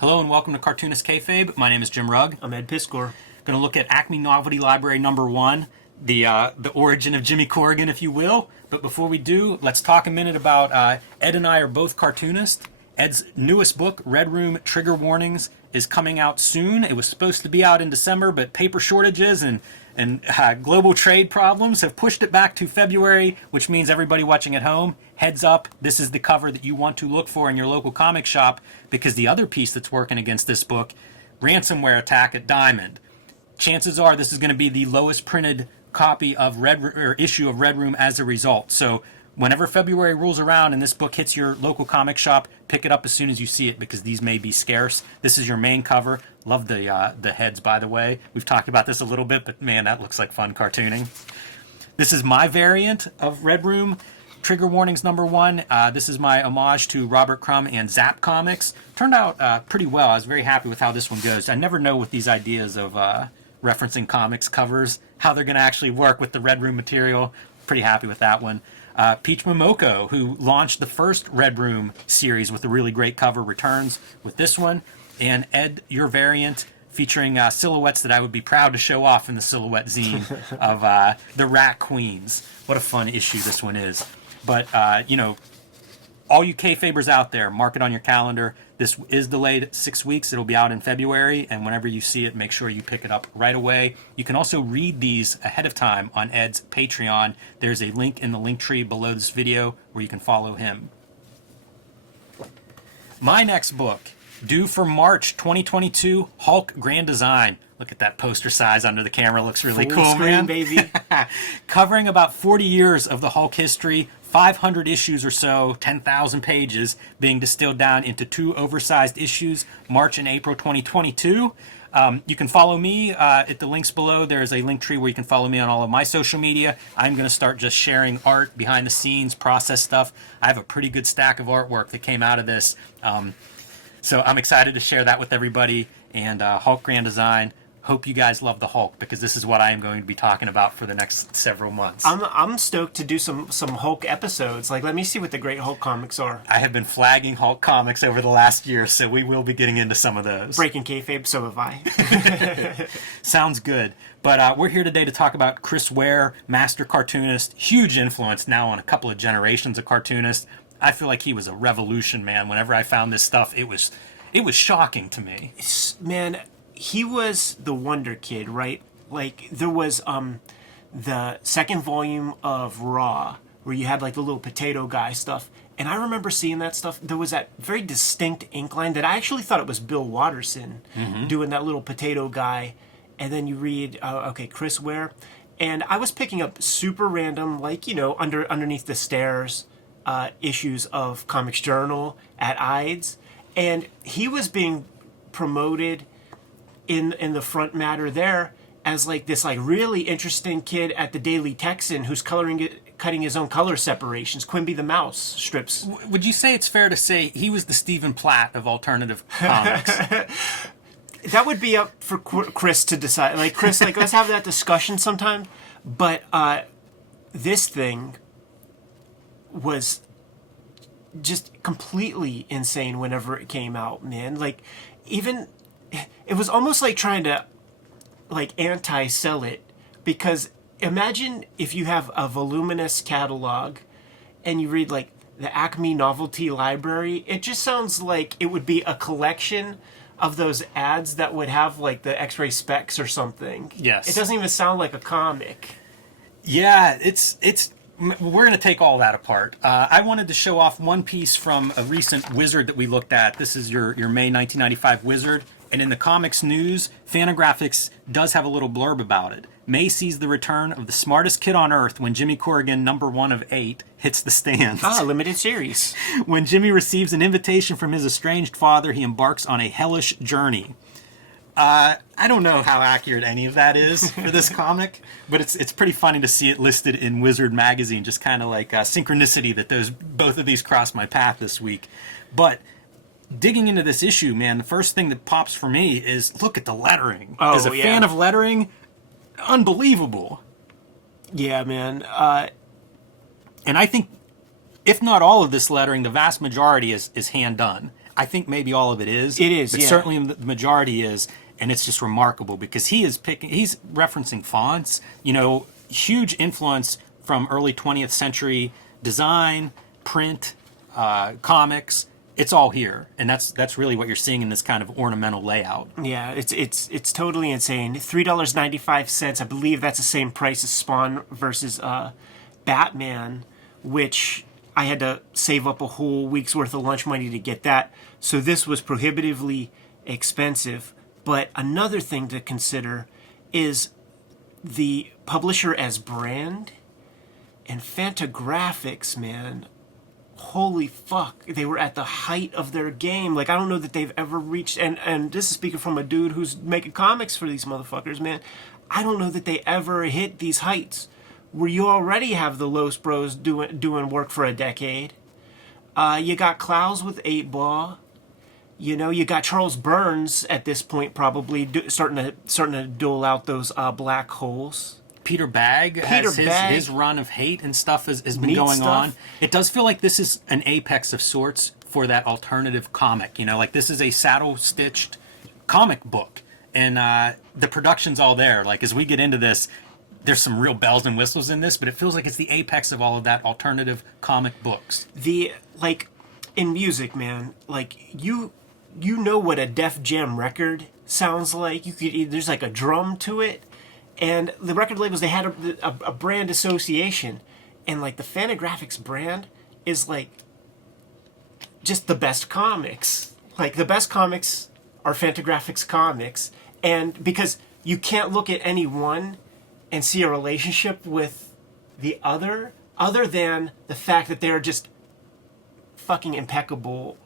Hello and welcome to Cartoonist Kayfabe. My name is Jim Rugg. I'm Ed Piscor. Going to look at Acme Novelty Library #1, the origin of Jimmy Corrigan, if you will. But before we do, let's talk a minute about Ed and I are both cartoonists. Ed's newest book, Red Room Trigger Warnings, is coming out soon. It was supposed to be out in December, but paper shortages and global trade problems have pushed it back to February, which means everybody watching at home, heads up, this is the cover that you want to look for in your local comic shop, because the other piece that's working against this book, ransomware attack at Diamond. Chances are this is going to be the lowest printed copy of issue of Red Room as a result. So whenever February rolls around and this book hits your local comic shop, pick it up as soon as you see it, because these may be scarce. This is your main cover. Love the heads, by the way. We've talked about this a little bit, but man, that looks like fun cartooning. This is my variant of Red Room Trigger Warnings #1. This is my homage to Robert Crumb and Zap Comics. Turned out pretty well. I was very happy with how this one goes. I never know with these ideas of referencing comics covers how they're going to actually work with the Red Room material. Pretty happy with that one. Peach Momoko, who launched the first Red Room series with a really great cover, returns with this one. And Ed, your variant, featuring silhouettes that I would be proud to show off in the silhouette zine of the Rat Queens. What a fun issue this one is. But, all you Kayfabers out there, mark it on your calendar. This is delayed 6 weeks. It'll be out in February, and whenever you see it, make sure you pick it up right away. You can also read these ahead of time on Ed's Patreon. There's a link in the link tree below this video where you can follow him. My next book, due for March 2022, Hulk Grand Design. Look at that poster size under the camera. Looks really Full cool, screen, man. baby. Covering about 40 years of the Hulk history, 500 issues or so, 10,000 pages, being distilled down into 2 oversized issues, March and April 2022. You can follow me at the links below. There's a link tree where you can follow me on all of my social media. I'm going to start just sharing art, behind the scenes, process stuff. I have a pretty good stack of artwork that came out of this. So I'm excited to share that with everybody. And Hulk Grand Design. Hope you guys love the Hulk, because this is what I am going to be talking about for the next several months. I'm stoked to do some Hulk episodes. Like, let me see what the great Hulk comics are. I have been flagging Hulk comics over the last year, so we will be getting into some of those. Breaking kayfabe, so have I. Sounds good. But we're here today to talk about Chris Ware, master cartoonist, huge influence now on a couple of generations of cartoonists. I feel like he was a revolution, man. Whenever I found this stuff, it was shocking to me. Man, he was the Wonder Kid, right? Like, there was the second volume of Raw, where you had like the little potato guy stuff. And I remember seeing that stuff. There was that very distinct ink line that I actually thought it was Bill Watterson doing that little potato guy. And then you read, Chris Ware. And I was picking up super random, like, underneath the stairs issues of Comics Journal at Ides. And he was being promoted in the front matter there as like this like really interesting kid at the Daily Texan who's cutting his own color separations, Quimby the Mouse strips. Would you say it's fair to say he was the Stephen Platt of alternative comics? That would be up for Chris to decide. Like, Chris, like, let's have that discussion sometime. But this thing was just completely insane whenever it came out, man. Like, even it was almost like trying to like anti-sell it, because imagine if you have a voluminous catalog and you read like the Acme Novelty Library. It just sounds like it would be a collection of those ads that would have like the X-ray specs or something. Yes. It doesn't even sound like a comic. Yeah, we're going to take all that apart. I wanted to show off one piece from a recent Wizard that we looked at. This is your May 1995 Wizard. And in the comics news, Fantagraphics does have a little blurb about it. May sees the return of the smartest kid on Earth when Jimmy Corrigan, #1 of 8, hits the stands. Limited series. When Jimmy receives an invitation from his estranged father, he embarks on a hellish journey. I don't know how accurate any of that is for this comic, but it's pretty funny to see it listed in Wizard magazine, just kind of like synchronicity that both of these crossed my path this week. But digging into this issue, man, the first thing that pops for me is look at the lettering. As a fan of lettering, unbelievable. Yeah, man. And I think, if not all of this lettering, the vast majority is hand done. I think maybe all of it is. It is, but yeah. certainly the majority is, and it's just remarkable because he's referencing fonts. Huge influence from early 20th century design, print, comics. It's all here, and that's really what you're seeing in this kind of ornamental layout. Yeah, it's totally insane. $3.95. I believe that's the same price as Spawn versus Batman, which I had to save up a whole week's worth of lunch money to get that. So this was prohibitively expensive. But another thing to consider is the publisher as brand and Fantagraphics, man. Holy fuck, they were at the height of their game. Like, I don't know that they've ever reached, and this is speaking from a dude who's making comics for these motherfuckers, man. I don't know that they ever hit these heights where you already have the Los Bros doing work for a decade. You got Klaus with 8 Ball. You got Charles Burns at this point probably starting to dole out those black holes. Peter Bagg has his run of hate and stuff has been Neat going stuff. on. It does feel like this is an apex of sorts for that alternative comic. Like this is a saddle-stitched comic book. And the production's all there. Like, as we get into this, there's some real bells and whistles in this, but it feels like it's the apex of all of that alternative comic books. In music, man, you know what a Def Jam record sounds like. There's like a drum to it. And the record labels, they had a brand association. And, the Fantagraphics brand is, just the best comics. The best comics are Fantagraphics comics. And because you can't look at any one and see a relationship with the other than the fact that they're just fucking impeccable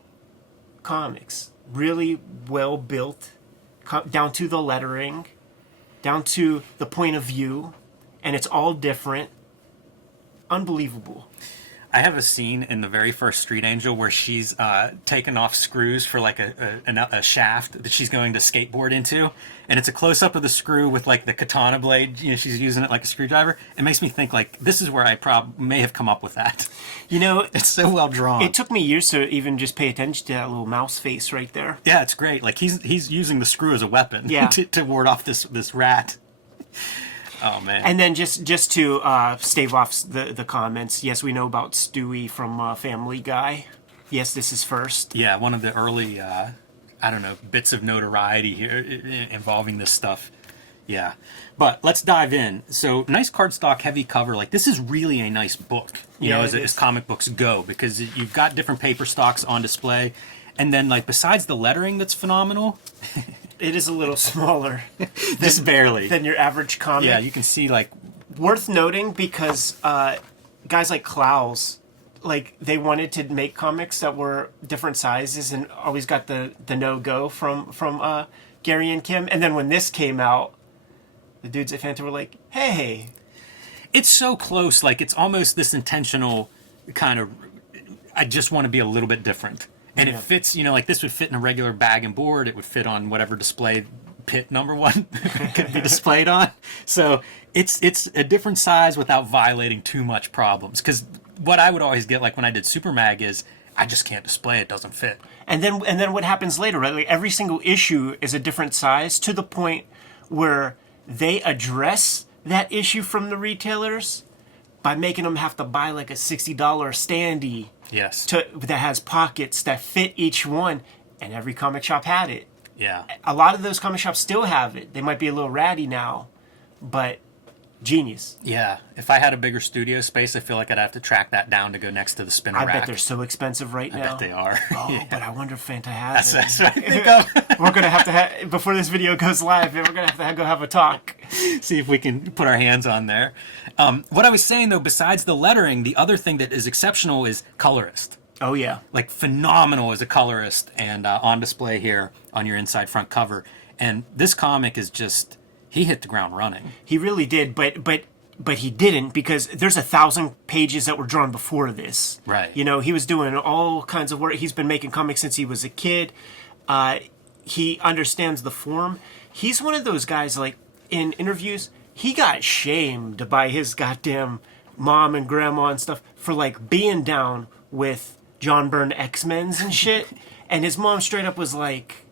comics. Really well built, down to the lettering, down to the point of view, and it's all different. Unbelievable. I have a scene in the very first Street Angel where she's taking off screws for a shaft that she's going to skateboard into, and it's a close-up of the screw with the katana blade. She's using it like a screwdriver. It makes me think this is where I may have come up with that. It's so well drawn. It took me years to even just pay attention to that little mouse face right there. Yeah, it's great. He's using the screw as a weapon to ward off this rat. Oh, man. And then just to stave off the comments, yes, we know about Stewie from Family Guy. Yes, this is first. Yeah, one of the early, bits of notoriety here involving this stuff. Yeah. But let's dive in. So, nice cardstock, heavy cover. This is really a nice book, as comic books go, because you've got different paper stocks on display. And then, besides the lettering that's phenomenal... It is a little smaller. Just barely. Than your average comic. Yeah, you can see, Worth noting because guys like Klaus, they wanted to make comics that were different sizes and always got the no-go from Gary and Kim. And then when this came out, the dudes at Fanta were like, hey. It's so close. It's almost this intentional kind of, I just want to be a little bit different. And it fits, this would fit in a regular bag and board. It would fit on whatever display pit number 1 could be displayed on. So it's a different size without violating too much problems. Because what I would always get, when I did Super Mag, is I just can't display it. It doesn't fit. And then what happens later, right? Every single issue is a different size to the point where they address that issue from the retailers by making them have to buy a $60 standee. Yes. That has pockets that fit each one, and every comic shop had it. Yeah. A lot of those comic shops still have it. They might be a little ratty now, but genius. Yeah. If I had a bigger studio space, I feel like I'd have to track that down to go next to the spinner rack. I bet they're so expensive right now. I bet they are. Oh, yeah. But I wonder if Fanta has it. That's what I think of. We're going to have to, before this video goes live, we're going to have to go have a talk. See if we can put our hands on there. What I was saying, though, besides the lettering, the other thing that is exceptional is colorist. Oh, yeah. Phenomenal as a colorist, and on display here on your inside front cover. And this comic is just, he hit the ground running. He really did, but he didn't, because there's 1,000 pages that were drawn before this. Right. He was doing all kinds of work. He's been making comics since he was a kid. He understands the form. He's one of those guys, in interviews, he got shamed by his goddamn mom and grandma and stuff for being down with John Byrne X-Men's and shit. And his mom straight up was like,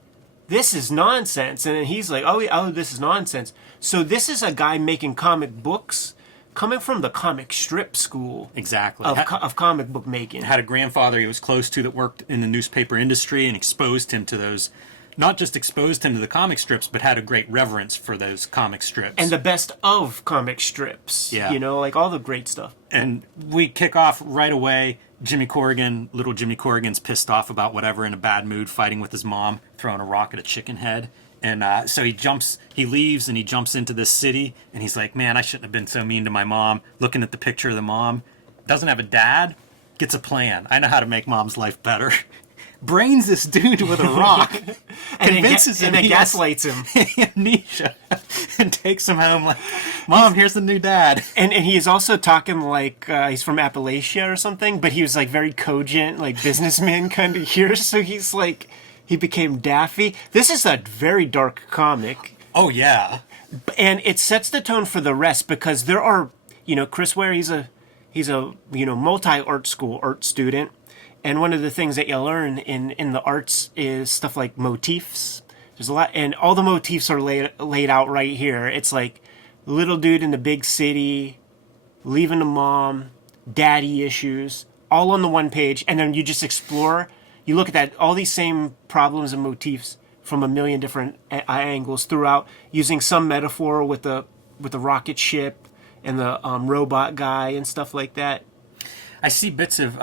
this is nonsense. And then he's like, oh, this is nonsense. So this is a guy making comic books coming from the comic strip school. Exactly. Of comic book making. Had a grandfather he was close to that worked in the newspaper industry and exposed him to those, not just exposed him to the comic strips, but had a great reverence for those comic strips. And the best of comic strips. Yeah. You know, like all the great stuff. And we kick off right away. Little Jimmy Corrigan's pissed off about whatever, in a bad mood, fighting with his mom, throwing a rock at a chicken head. And so he leaves and he jumps into this city and he's like, man, I shouldn't have been so mean to my mom. Looking at the picture of the mom, doesn't have a dad, gets a plan. I know how to make mom's life better. Brains this dude with a rock, convinces him, and then gaslights him. Amnesia, and takes him home like, Mom, here's the new dad. And he's also talking like he's from Appalachia or something, but he was like very cogent, like businessman kind of here. So he's like, he became daffy. This is a very dark comic. Oh, yeah. And it sets the tone for the rest because there are, Chris Ware, he's a multi-art school art student. And one of the things that you learn in the arts is stuff like motifs. There's a lot, and all the motifs are laid out right here. It's like little dude in the big city, leaving the mom, daddy issues, all on the one page. And then you just explore. You look at that, all these same problems and motifs from a million different angles throughout, using some metaphor with the rocket ship and the robot guy and stuff like that. I see bits of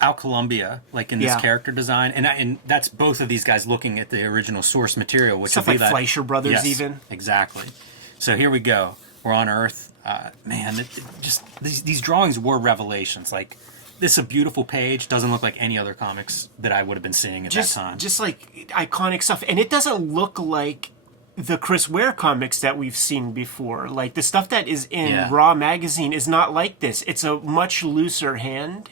Al Columbia, like in this character design, and that's both of these guys looking at the original source material, which stuff would be like Fleischer Brothers, yes, even. Exactly. So here we go. We're on Earth. Man, just these drawings were revelations. Like, this is a beautiful page. Doesn't look like any other comics that I would have been seeing at that time. Just like iconic stuff. And it doesn't look like the Chris Ware comics that we've seen before. Like, the stuff that is in Raw magazine is not like this. It's a much looser hand.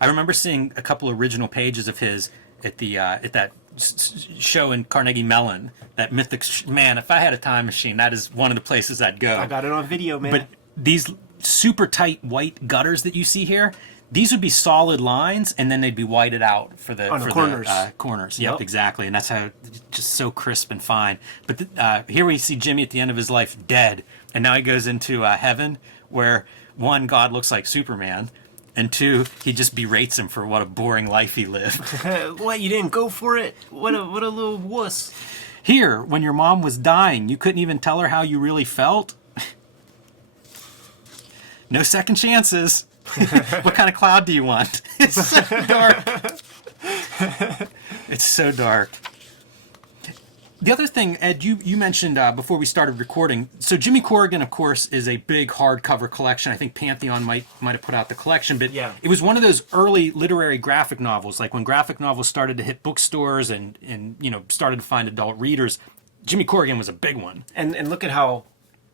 I remember seeing a couple original pages of his at that show in Carnegie Mellon. That mythic man. If I had a time machine, that is one of the places I'd go. I got it on video, man. But these super tight white gutters that you see here, these would be solid lines, and then they'd be whited out for the corners. Corners. Yep, exactly. And that's how, just so crisp and fine. But here we see Jimmy at the end of his life dead, and now he goes into heaven, where one, God looks like Superman, and two, he just berates him for what a boring life he lived. What, you didn't go for it? What a little wuss. Here, when your mom was dying, you couldn't even tell her how you really felt? No second chances. What kind of cloud do you want? It's so dark. It's so dark. The other thing, Ed, you mentioned before we started recording, so Jimmy Corrigan, of course, is a big hardcover collection. I think Pantheon might have put out the collection, but it was one of those early literary graphic novels, like when graphic novels started to hit bookstores and started to find adult readers. Jimmy Corrigan was a big one. And look at how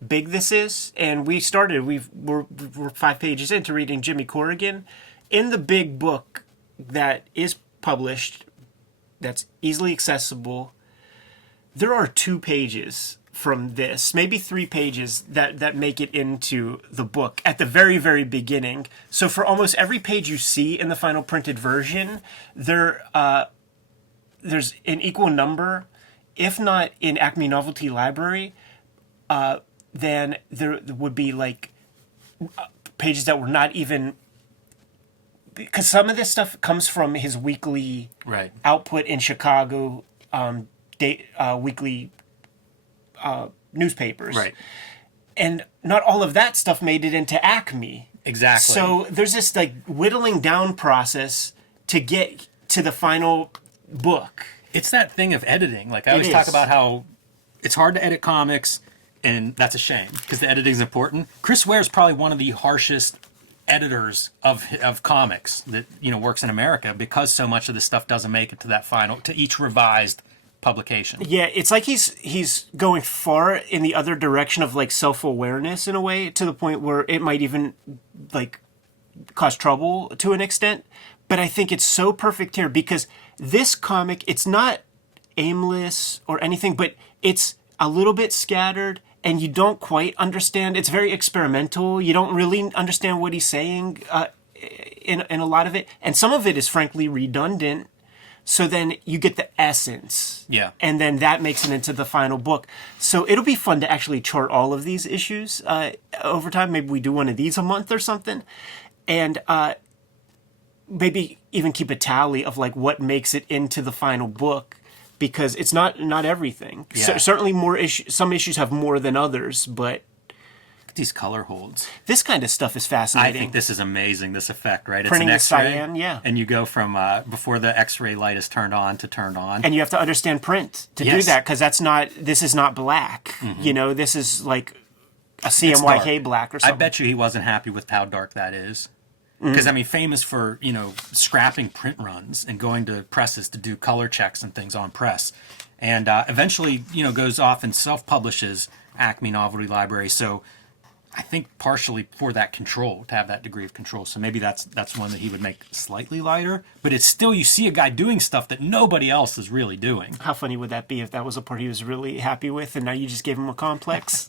big this is. And we're 5 pages into reading Jimmy Corrigan. In the big book that is published, that's easily accessible, there are 2 pages from this, maybe 3 pages that make it into the book at the very, very beginning. So for almost every page you see in the final printed version, there's an equal number, if not in Acme Novelty Library, then there would be like pages that were not even, because some of this stuff comes from his weekly output in Chicago, weekly newspapers. Right. And not all of that stuff made it into Acme. Exactly. So there's this like whittling down process to get to the final book. It's that thing of editing. Like I always talk about how it's hard to edit comics, and that's a shame because the editing is important. Chris Ware is probably one of the harshest editors of comics that works in America, because so much of this stuff doesn't make it to each revised publication. Yeah, it's like he's going far in the other direction of like self-awareness in a way, to the point where it might even like cause trouble to an extent. But I think it's so perfect here because this comic, it's not aimless or anything, but it's a little bit scattered and you don't quite understand. It's very experimental. You don't really understand what he's saying. in a lot of it, and some of it is frankly redundant. So then you get the essence. Yeah. And then that makes it into the final book. So it'll be fun to actually chart all of these issues over time. Maybe we do one of these a month or something. And maybe even keep a tally of like what makes it into the final book, because it's not everything. Yeah. Certainly more issues. Some issues have more than others, but These color holds. this kind of stuff is I fascinating. think this is amazing, this effect, right? Printing the it's an X-ray, cyan, yeah. and you go from before the X-ray light is turned on to turned on. And you have to understand print to do Yes. that, because this is not black. You know, this is like a CMYK dark. black or I something. bet you he wasn't happy with how dark that is. Because, I mean, famous for, scrapping print runs and going to presses to do color checks and things on press. And eventually, goes off and self-publishes Acme Novelty Library. So I think partially for that control, to have that degree of control. So maybe that's one that he would make slightly lighter. But it's still, you see a guy doing stuff that nobody else is really doing. How funny would that be if that was a part he was really happy with, and now you just gave him a complex?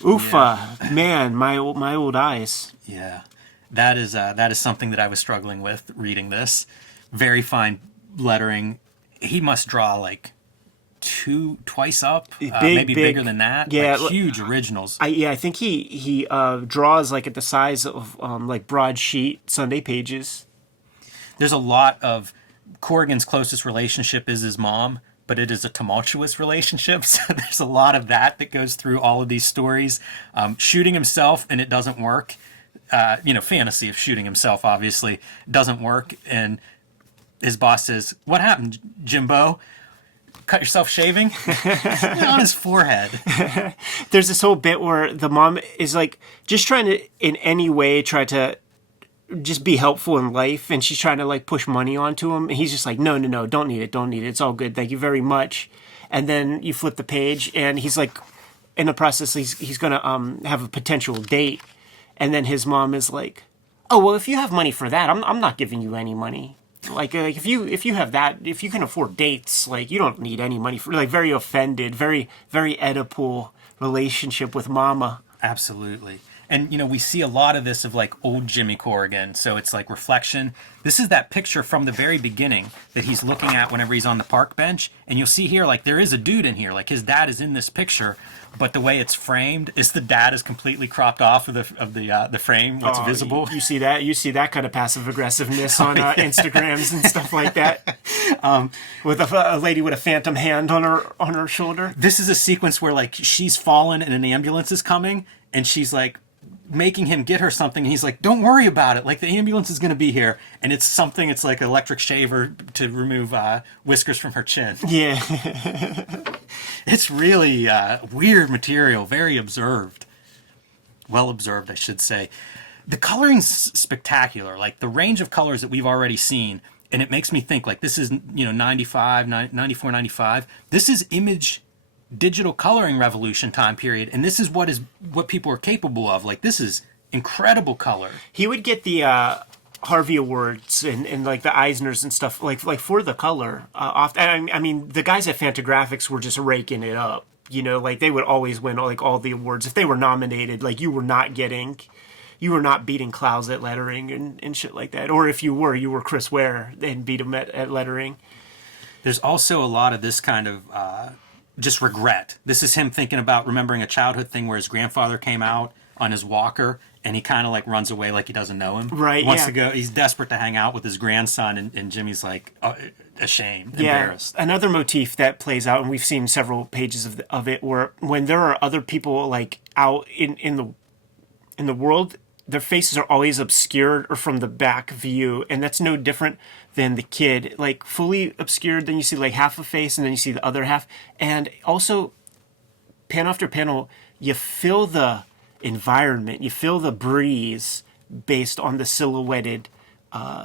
Oofa, man, my old eyes. Yeah, that is something that I was struggling with reading this. Very fine lettering. He must draw like twice up, maybe bigger than that. Yeah, like huge originals. I think he draws like at the size of like broadsheet Sunday pages. There's a lot of Corrigan's closest relationship is his mom, but it is a tumultuous relationship. So there's a lot of that goes through all of these stories. Shooting himself and it doesn't work. Fantasy of shooting himself obviously doesn't work. And his boss says, "What happened, Jimbo? Cut yourself shaving?" On his forehead. There's this whole bit where the mom is like just trying to in any way try to just be helpful in life, and she's trying to like push money onto him, and he's just like, no, don't need it, it's all good, thank you very much. And then you flip the page and he's like, in the process he's gonna have a potential date, and then his mom is like, "Oh well, if you have money for that, I'm not giving you any money. Like if you have that, if you can afford dates, like you don't need any money for." Like very offended, very very Oedipal relationship with mama. Absolutely. And, we see a lot of this of like old Jimmy Corrigan. So it's like reflection. This is that picture from the very beginning that he's looking at whenever he's on the park bench. And you'll see here, like there is a dude in here, like his dad is in this picture, but the way it's framed is the dad is completely cropped off of the frame, what's visible. You see that kind of passive aggressiveness on Instagrams and stuff like that. With a lady with a phantom hand on her shoulder. This is a sequence where like she's fallen and an ambulance is coming and she's like making him get her something, and he's like, "Don't worry about it, like the ambulance is going to be here." And it's like an electric shaver to remove whiskers from her chin. Yeah. It's really weird material, very observed. Well observed, I should say. The coloring's spectacular, like the range of colors that we've already seen, and it makes me think like this is 94, 95. This is image digital coloring revolution time period, and this is what people are capable of. Like this is incredible color. He would get the Harvey Awards and like the Eisners and stuff like for the color. I mean, the guys at Fantagraphics were just raking it up. Like they would always win like all the awards if they were nominated. Like you were not beating Klaus at lettering and shit like that. Or if you were Chris Ware and beat him at lettering. There's also a lot of this kind of just regret. This is him thinking about remembering a childhood thing where his grandfather came out on his walker and he kind of like runs away like he doesn't know him. Right, Wants yeah. to go. He's desperate to hang out with his grandson, and Jimmy's like ashamed, embarrassed. Another motif that plays out, and we've seen several pages of it, where when there are other people like out in the world, their faces are always obscured or from the back view, and that's no different than the kid, like fully obscured. Then you see like half a face, and then you see the other half, and also panel after panel, you feel the environment, you feel the breeze based on the silhouetted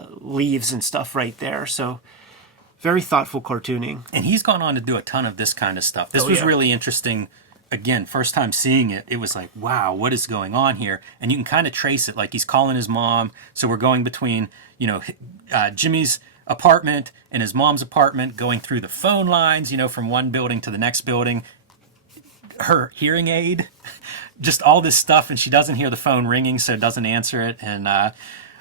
leaves and stuff right there. So very thoughtful cartooning. And he's gone on to do a ton of this kind of stuff. This was really interesting. Again, first time seeing it, it was like, wow, what is going on here? And you can kind of trace it. Like he's calling his mom. So we're going between, Jimmy's apartment and his mom's apartment, going through the phone lines, from one building to the next building. her hearing aid, just all this stuff, and she doesn't hear the phone ringing, so doesn't answer it. And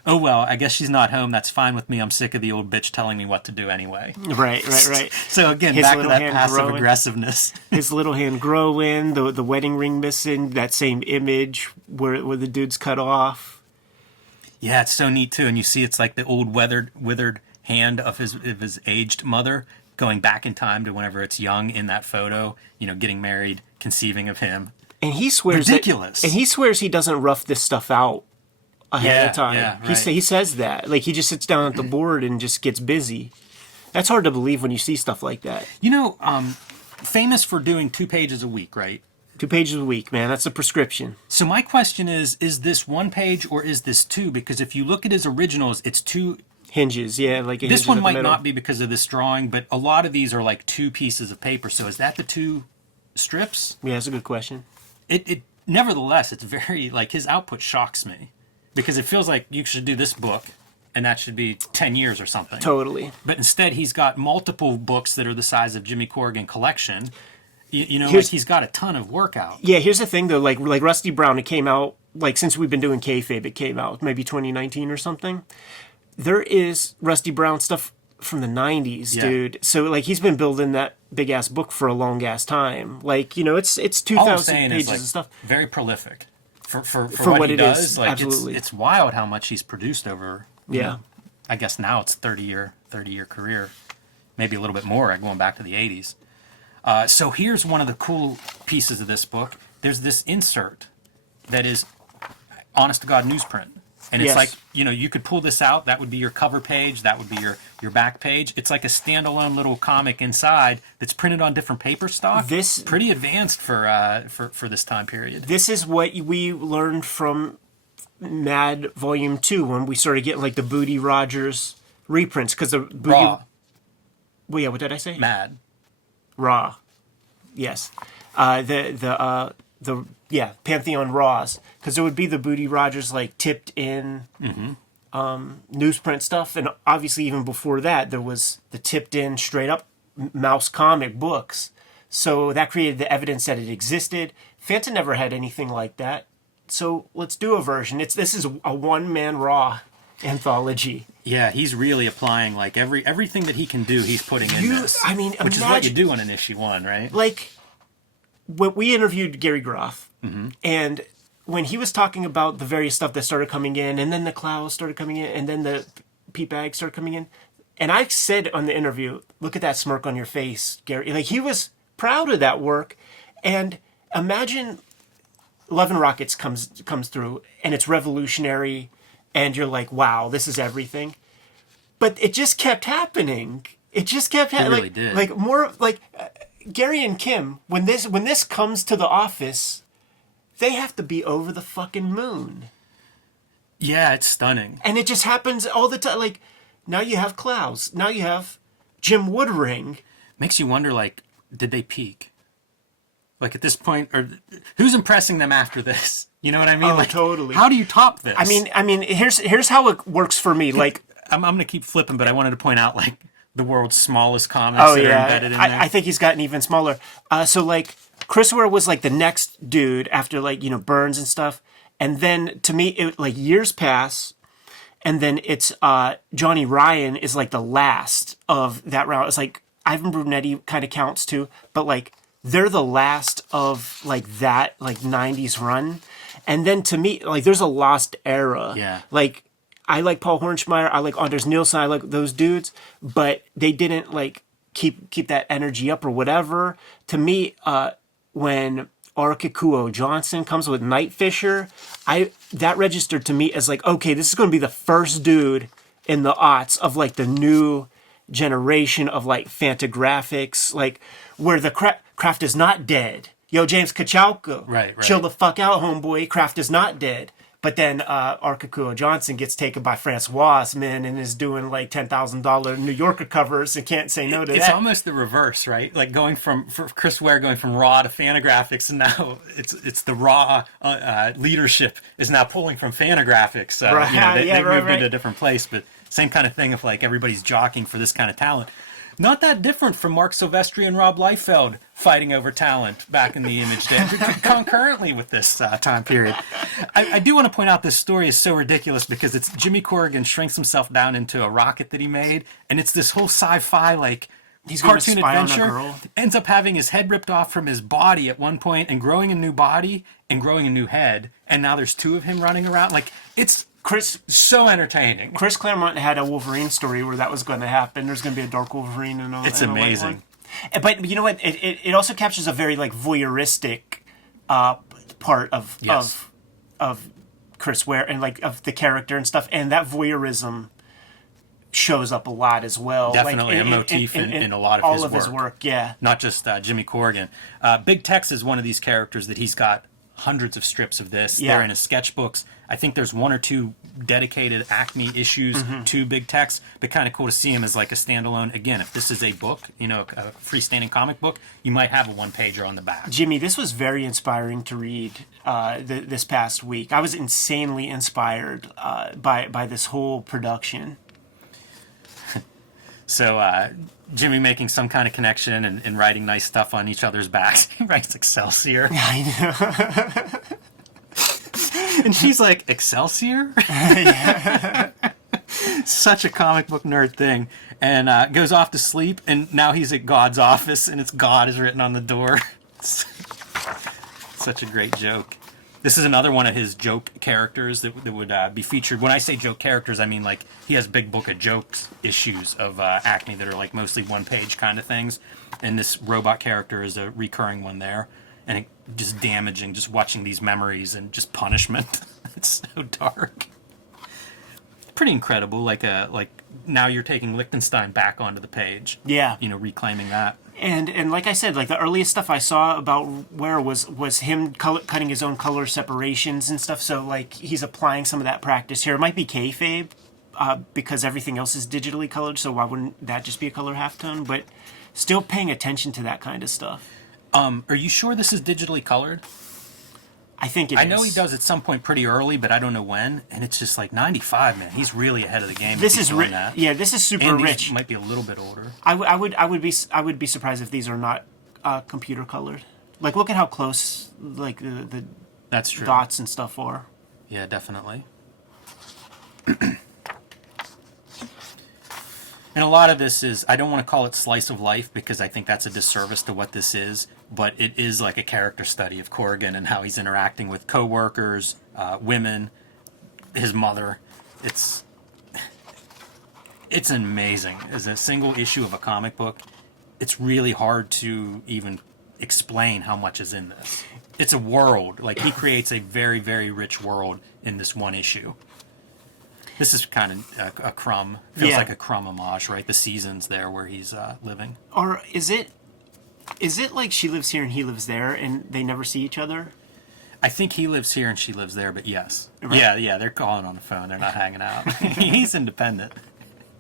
oh well, I guess she's not home. That's fine with me. I'm sick of the old bitch telling me what to do anyway. Right. So again, back to that passive aggressiveness. His little hand growing, the wedding ring missing, that same image where the dude's cut off. Yeah, it's so neat too, and you see it's like the old withered hand of his aged mother going back in time to whenever it's young in that photo. You know, getting married, conceiving of him. And he swears ridiculous. And he swears he doesn't rough this stuff out ahead of time. Yeah, right. He says that. Like, he just sits down at the board and just gets busy. That's hard to believe when you see stuff like that. You know, famous for doing 2 pages a week, right? 2 pages a week, man. That's a prescription. So my question is this 1 page or is this 2? Because if you look at his originals, it's 2... Hinges, yeah. Like this one might not be because of this drawing, but a lot of these are like 2 pieces of paper. So is that the 2 strips? Yeah, that's a good question. It nevertheless, it's very, like, his output shocks me. Because it feels like you should do this book, and that should be 10 years or something. Totally. But instead, he's got multiple books that are the size of Jimmy Corrigan collection. You know, like he's got a ton of work out. Yeah, here's the thing, though. Like Rusty Brown, it came out, like, since we've been doing Kayfabe, it came out maybe 2019 or something. There is Rusty Brown stuff from the 90s, dude. So, like, he's been building that big-ass book for a long-ass time. Like, you know, it's 2,000 pages of stuff. Very prolific. For what he does, like absolutely. It's wild how much he's produced over. Yeah, I guess now it's 30-year career, maybe a little bit more. Going back to the 80s. So here's one of the cool pieces of this book. There's this insert that is honest to God newsprint, and it's like, you know, you could pull this out. That would be your cover page. That would be your back page. It's like a standalone little comic inside that's printed on different paper stock. This pretty advanced for this time period. This is what we learned from Mad Volume 2 when we started getting like the Booty Rogers reprints, because the Booty. Raw. Well, yeah, what did I say? Mad. Raw. Yes. The Pantheon Raws, because there would be the Booty Rogers like tipped in newsprint stuff, and obviously even before that there was the tipped in straight up mouse comic books. So that created the evidence that it existed. Fanta never had anything like that, so let's do a version. This is a one-man Raw anthology. Yeah, he's really applying like everything that he can do. He's putting in this. I mean, which is what you do on an issue 1, right? Like, when we interviewed Gary Groff, and when he was talking about the various stuff that started coming in, and then the clouds started coming in, and then the peat bags started coming in, and I said on the interview, "Look at that smirk on your face, Gary." Like, he was proud of that work, and imagine Love and Rockets comes through, and it's revolutionary, and you're like, "Wow, this is everything," but it just kept happening. It just kept happening. It really did. Like more like. Gary and Kim, when this comes to the office, they have to be over the fucking moon. Yeah, it's stunning. And it just happens all the time. Like, now you have Klaus. Now you have Jim Woodring. Makes you wonder, like, did they peak? Like, at this point, or who's impressing them after this? You know what I mean? Oh, like, totally. How do you top this? I mean, here's how it works for me. Like, I'm going to keep flipping, but I wanted to point out, like, the world's smallest comics that are embedded in there. I think he's gotten even smaller. So, like, Chris Ware was, like, the next dude after, like, you know, Burns and stuff. And then, to me, it, like, years pass, and then it's Johnny Ryan is, like, the last of that round. It's, like, Ivan Brunetti kind of counts, too. But, like, they're the last of, like, that, like, 90s run. And then, to me, like, there's a lost era. Yeah. Like, I like Paul Hornschmeyer, I like Anders Nielsen, I like those dudes, but they didn't like keep that energy up or whatever. To me, when Arakakuo Johnson comes with Night Fisher, that registered to me as like, okay, this is going to be the first dude in the aughts of like the new generation of like Fantagraphics, like where the craft is not dead. Yo, James Kachalka, right. Chill the fuck out, homeboy. Craft is not dead. But then Arakakuo Johnson gets taken by Francois, man, and is doing like $10,000 New Yorker covers and can't say no to that. It's almost the reverse, right? Like going for Chris Ware going from Raw to Fantagraphics, and now it's the Raw leadership is now pulling from Fantagraphics. Right. You know, they've moved right. into a different place, but same kind of thing of like everybody's jockeying for this kind of talent. Not that different from Mark Silvestri and Rob Liefeld fighting over talent back in the Image days, concurrently with this time period. I do want to point out this story is so ridiculous because it's Jimmy Corrigan shrinks himself down into a rocket that he made, and it's this whole sci-fi, like, He's gonna cartoon spy on a adventure. girl. Ends up having his head ripped off from his body at one point and growing a new body and growing a new head, and now there's two of him running around. Like, it's so entertaining. Chris Claremont had a Wolverine story where that was going to happen. There's going to be a dark Wolverine and a It's and a white amazing. one. But you know what? It also captures a very like voyeuristic part of Yes. of Chris Ware and like of the character and stuff, and that voyeurism shows up a lot as well. Definitely like, a motif in a lot of all his of work. his work. Yeah. Not just Jimmy Corrigan. Big Tex is one of these characters that he's got hundreds of strips of this. Yeah. They're in his sketchbooks. I think there's one or two dedicated Acme issues to Big Tex, but kind of cool to see him as like a standalone. Again, if this is a book, you know, a freestanding comic book, you might have a one-pager on the back. Jimmy, this was very inspiring to read this past week. I was insanely inspired by this whole production. So Jimmy making some kind of connection and writing nice stuff on each other's backs. He writes Excelsior. I know. And she's like, Excelsior? Such a comic book nerd thing. And goes off to sleep, and now he's at God's office, and it's God is written on the door. Such a great joke. This is another one of his joke characters that would be featured. When I say joke characters, I mean like he has big book of jokes issues of Acme that are like mostly one-page kind of things. And this robot character is a recurring one there. And it, just damaging, just watching these memories and just punishment. It's so dark. Pretty incredible. Like now you're taking Liechtenstein back onto the page. Yeah. You know, reclaiming that. And like I said, like the earliest stuff I saw about Ware was him cutting his own color separations and stuff. So like he's applying some of that practice here. It might be kayfabe because everything else is digitally colored. So why wouldn't that just be a color halftone? But still paying attention to that kind of stuff. Are you sure this is digitally colored? I think it is. I know he does at some point pretty early, but I don't know when. And it's just like 95, man. He's really ahead of the game. This if he's is doing that. yeah. This is super And these rich. might be a little bit older. I would be surprised if these are not computer colored. Like look at how close like the That's true. dots and stuff are. Yeah, definitely. And a lot of this is, I don't want to call it slice of life because I think that's a disservice to what this is, but it is like a character study of Corrigan and how he's interacting with coworkers, women, his mother. It's amazing. As a single issue of a comic book, it's really hard to even explain how much is in this. It's a world. Like, he creates a very, very rich world in this one issue. This is kind of a Crumb. Feels like a Crumb homage, right? The seasons there where he's living. Or is it like she lives here and he lives there and they never see each other? I think he lives here and she lives there, but yes. Right. Yeah, they're calling on the phone. They're not hanging out. He's independent.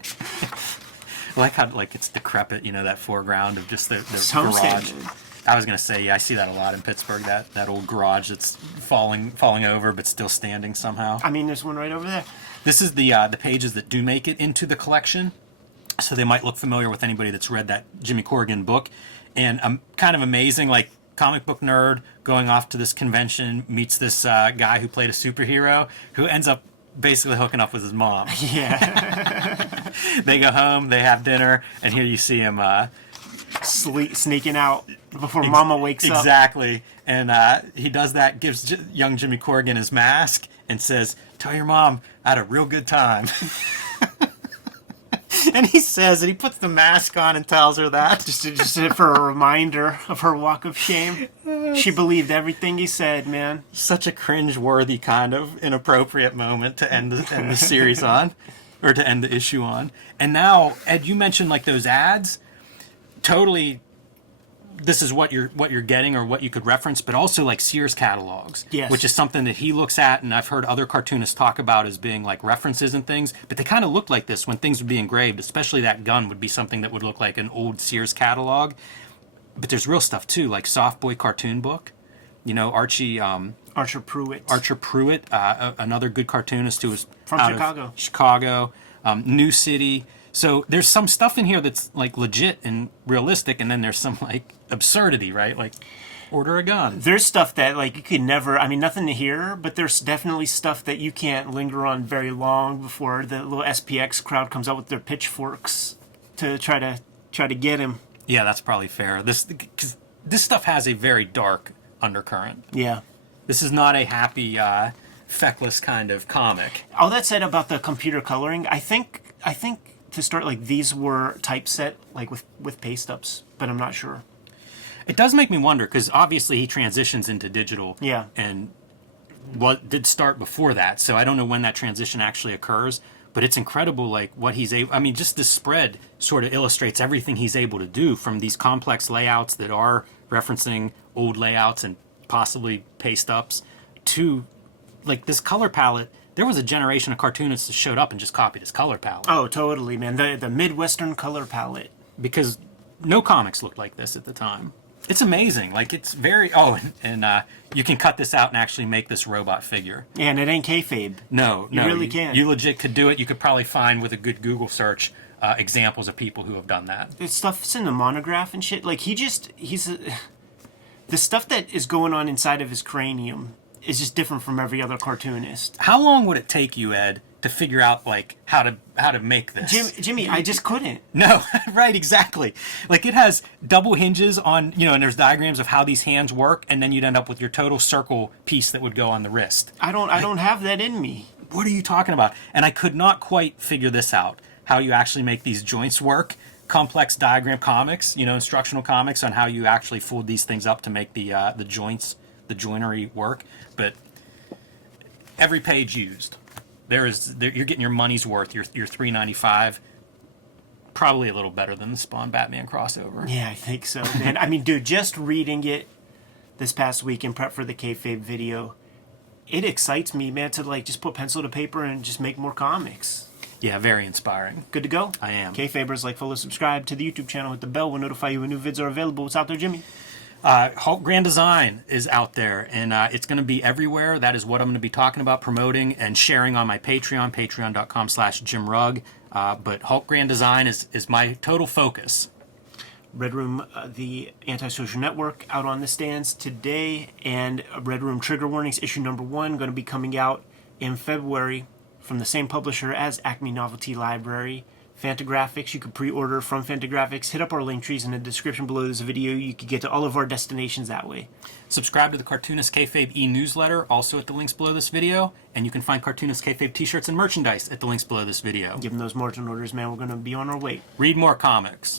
I like how like it's decrepit, you know, that foreground of just the garage. I was going to say, yeah, I see that a lot in Pittsburgh, that old garage that's falling over but still standing somehow. I mean, there's one right over there. This is the pages that do make it into the collection, so they might look familiar with anybody that's read that Jimmy Corrigan book. And kind of amazing, like comic book nerd going off to this convention, meets this guy who played a superhero who ends up basically hooking up with his mom. Yeah. They go home, they have dinner, and here you see him Sneaking out before Mama wakes up. Exactly. And he does that, gives young Jimmy Corrigan his mask, and says, "Tell your mom I had a real good time." And he says, and he puts the mask on and tells her that. Just for a reminder of her walk of shame. She believed everything he said, man. Such a cringe-worthy kind of inappropriate moment to end the series on, or to end the issue on. And now, Ed, you mentioned like those ads. Totally, this is what you're getting or what you could reference, but also like Sears catalogs, yes. Which is something that he looks at, and I've heard other cartoonists talk about as being like references and things, but they kind of look like this when things would be engraved, especially that gun would be something that would look like an old Sears catalog. But there's real stuff too, like Soft Boy cartoon book, you know, Archie... Archer Pruitt. Archer Pruitt, another good cartoonist who was From out Chicago. of Chicago. New City. So there's some stuff in here that's like legit and realistic, and then there's some like absurdity, right? Like order a gun. There's stuff that like you could never. I mean, nothing to hear, but there's definitely stuff that you can't linger on very long before the little SPX crowd comes out with their pitchforks to try to get him. Yeah, that's probably fair. Because this stuff has a very dark undercurrent. Yeah. This is not a happy, feckless kind of comic. All that said about the computer coloring, I think to start, like, these were typeset like with paste ups, but I'm not sure. It does make me wonder, because obviously he transitions into digital. Yeah. And what did start before that, so I don't know when that transition actually occurs, but it's incredible, like, what he's able... I mean, just this spread sort of illustrates everything he's able to do, from these complex layouts that are referencing old layouts and possibly paste ups, to, like, this color palette. There was a generation of cartoonists that showed up and just copied his color palette. Oh, totally, man. The Midwestern color palette. Because no comics looked like this at the time. It's amazing. Like, it's very... Oh, and you can cut this out and actually make this robot figure. Yeah, and it ain't kayfabe. No. You really can. You legit could do it. You could probably find, with a good Google search, examples of people who have done that. This stuff's in the monograph and shit. Like, the stuff that is going on inside of his cranium is just different from every other cartoonist. How long would it take you, Ed, to figure out, like, how to make this? Jimmy, I just couldn't. No, right, exactly. Like, it has double hinges on, and there's diagrams of how these hands work, and then you'd end up with your total circle piece that would go on the wrist. I don't have that in me. What are you talking about? And I could not quite figure this out, how you actually make these joints work. Complex diagram comics, instructional comics on how you actually fold these things up to make the joints, the joinery work. But every page used. You're getting your money's worth. Your $3.95, probably a little better than the Spawn Batman crossover. Yeah, I think so, man. I mean, dude, just reading it this past week in prep for the Kayfabe video, it excites me, man, to like just put pencil to paper and just make more comics. Yeah, very inspiring. Good to go? I am. Kayfabers, like, follow, subscribe to the YouTube channel, hit the bell, will notify you when new vids are available. What's out there, Jimmy? Hulk Grand Design is out there, and it's going to be everywhere. That is what I'm going to be talking about, promoting, and sharing on my Patreon, patreon.com/JimRugg. But Hulk Grand Design is my total focus. Red Room, the Antisocial Network, out on the stands today, and Red Room Trigger Warnings, issue number 1, going to be coming out in February from the same publisher as Acme Novelty Library. Fantagraphics, you can pre-order from Fantagraphics. Hit up our link trees in the description below this video. You can get to all of our destinations that way. Subscribe to the Cartoonist Kayfabe e-newsletter, also at the links below this video, and you can find Cartoonist Kayfabe t-shirts and merchandise at the links below this video. Give them those margin orders, man. We're going to be on our way. Read more comics.